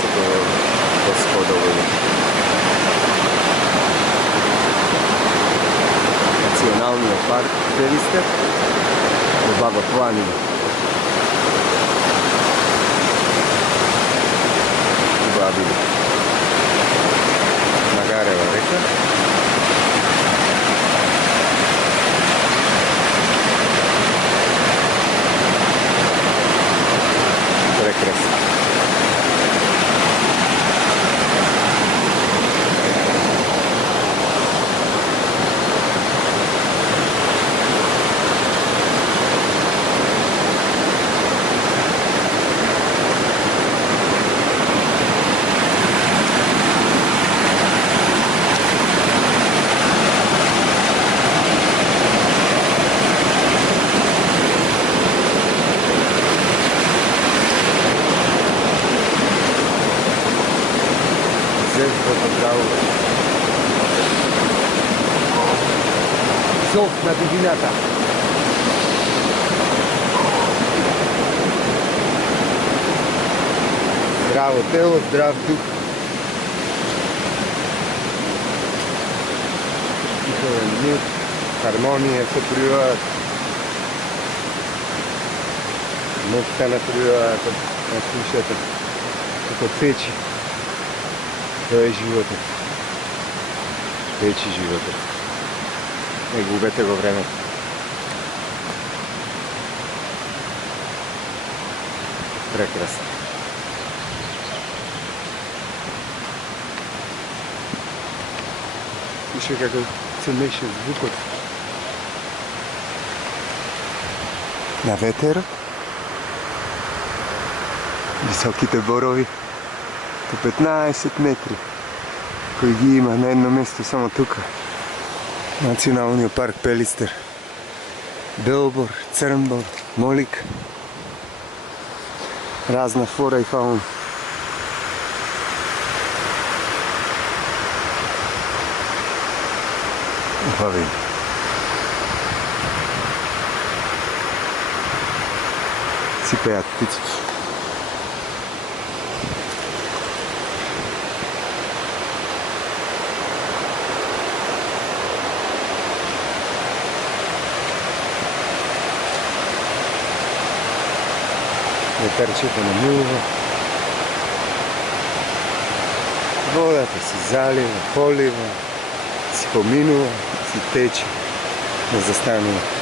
se to spodobilo. Nacionalni park Belister v Baba Planini. V Babili. Nagareva reka. Prekrasno. Зов на дивината. Здраво тело, здрав дух. Тиховен мир, хармония со природата. Мокта на природата, на слушата, како печи. Тоа е животот. Печи животот. Не губете го времето. Прекрасно. Слушай како се меша звукот на ветерот. Високите борови по 15 метри кои ги има на едно место само тука. Националниот парк Пелистер. Белбор, црнбор, молик. Разна флора и фауна. Убави. Си пеат птици. Ветерчето намува. Водата се залива, полива, си поминува, си тече, не застанува.